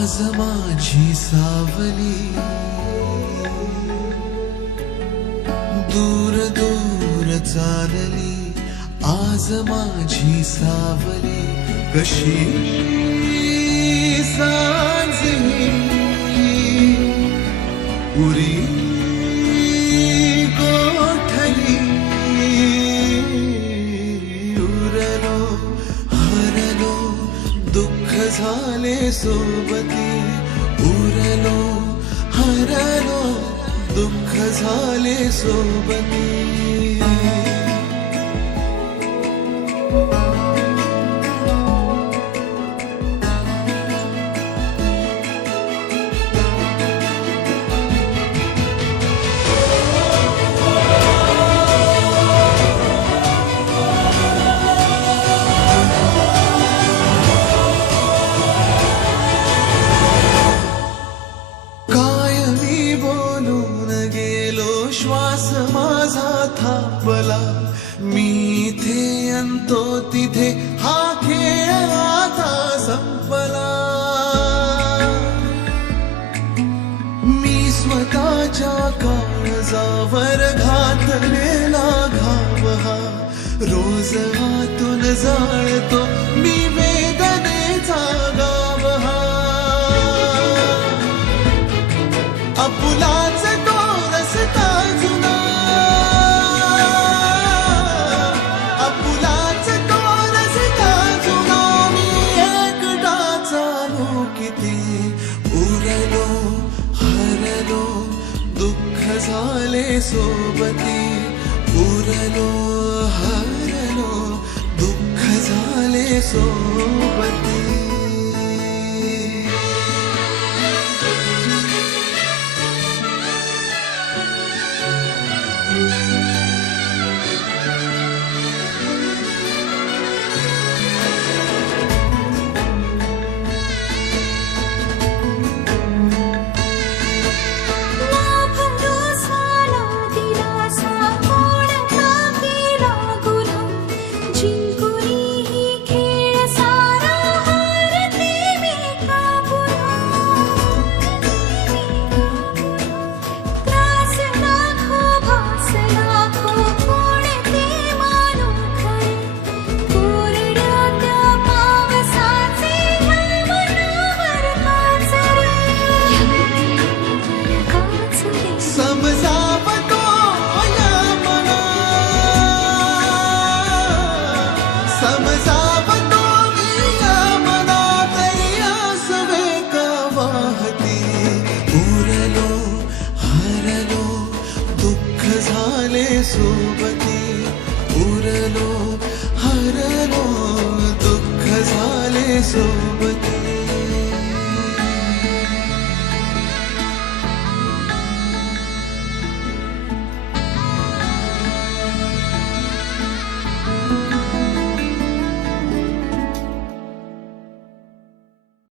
आज माझी सावली दूर दूर चालली, आज माझी सावली कशी सांजली उरी गोठली, उरलो हरलो दुःख झाले सोबती, उरलो हरलो दुःख झाले सोबती. श्वास माझा थांबला, मी इथे अंतो तिथे हा खेळ आता संपला. मी स्वतःच्या काळजावर घातलेला घाव हा, रोज हातून जाळतो मी वेदनेचा गाव हा. आपुलाच तो रस्ता जुना, आपुलाच तो रस्ता जुना, मी एकटा चालू किती, उरलो हरलो दुःख झाले सोबती, उरलो हरलो दुःख झाले सोबती. सोबती, उरलो हरलो दुःख झाले सोबती.